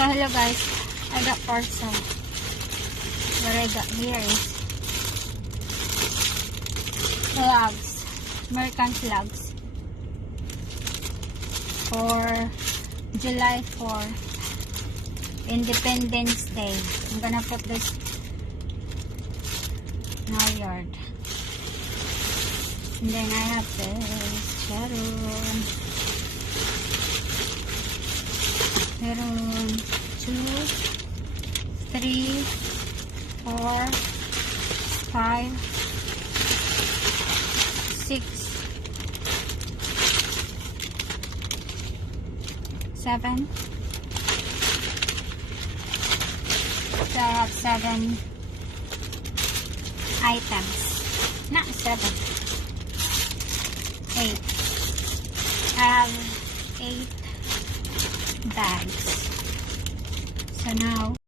So hello guys, I got parcel. What I got here is flags, American flags for July 4, Independence Day. I'm gonna put this in our yard. And then I have this Sharon. Meron 2, 3, 4, 5, 6, 7. So I have 7 items. Not 7. 8. I have 8 bags. So now